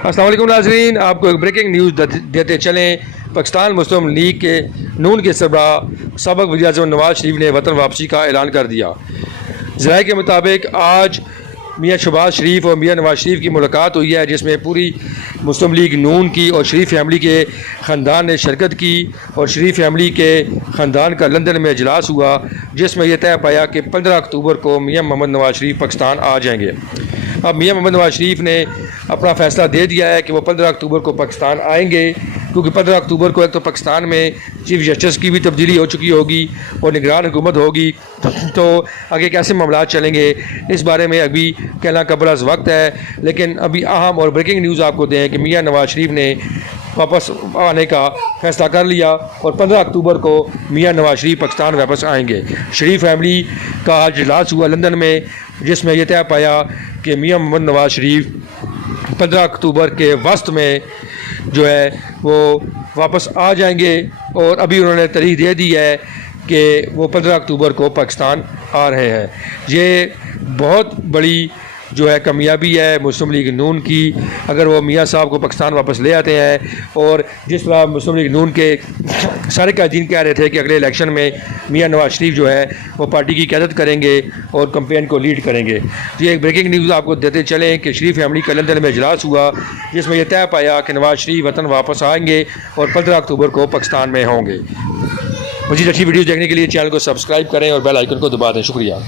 अस्सलाम वालेकुम नाज़रीन, आपको एक ब्रेकिंग न्यूज़ देते चलें। पाकिस्तान मुस्लिम लीग के नून के सरबराह सबक वज़ीर-ए-आज़म नवाज़ शरीफ ने वतन वापसी का ऐलान कर दिया। ज़राए के मुताबिक आज मियाँ शहबाज शरीफ और मियाँ नवाज़ शरीफ की मुलाकात हुई है, जिसमें पूरी मुस्लिम लीग नून की और शरीफ फैमिली के ख़ानदान ने शिरकत की और शरीफ फैमिली के ख़ानदान का लंदन में इजलास हुआ, जिसमें यह तय पाया कि 15 अक्टूबर को मियाँ मोहम्मद नवाज़ शरीफ पाकिस्तान आ जाएंगे। अब मियाँ मोहम्मद नवाज़ शरीफ ने अपना फ़ैसला दे दिया है कि वो 15 अक्टूबर को पाकिस्तान आएंगे, क्योंकि 15 अक्टूबर को एक तो पाकिस्तान में चीफ जस्टिस की भी तब्दीली हो चुकी होगी और निगरान हुकूमत होगी, तो आगे कैसे मामला चलेंगे इस बारे में अभी कहना कबरअज़ वक्त है। लेकिन अभी अहम और ब्रेकिंग न्यूज़ आपको दें कि मियाँ नवाज़ शरीफ ने वापस आने का फ़ैसला कर लिया और 15 अक्टूबर को मियाँ नवाज़ शरीफ पाकिस्तान वापस आएंगे। शरीफ फैमिली का आज इजलास हुआ लंदन में, जिसमें यह तय पाया कि मियाँ मोहम्मद नवाज़ शरीफ 15 अक्टूबर के वस्त में जो है वो वापस आ जाएंगे और अभी उन्होंने तारीख दे दी है कि वो 15 अक्टूबर को पाकिस्तान आ रहे हैं। ये बहुत बड़ी जो है कामयाबी है मुस्लिम लीग नून की, अगर वो मियाँ साहब को पाकिस्तान वापस ले आते हैं। और जिस तरह मुस्लिम लीग नून के सारे कायदीन कह रहे थे कि अगले इलेक्शन में मियाँ नवाज़ शरीफ जो है वो पार्टी की क़यादत करेंगे और कैंपेन को लीड करेंगे। तो ये एक ब्रेकिंग न्यूज़ आपको देते चलें कि शरीफ फैमिली का लंदन में इजलास हुआ, जिसमें यह तय पाया कि नवाज़ शरीफ वतन वापस आएंगे और 15 अक्टूबर को पाकिस्तान में होंगे। मज़ीद अच्छी वीडियो देखने के लिए चैनल को सब्सक्राइब करें और बेल आइकन को दबा दें। शुक्रिया।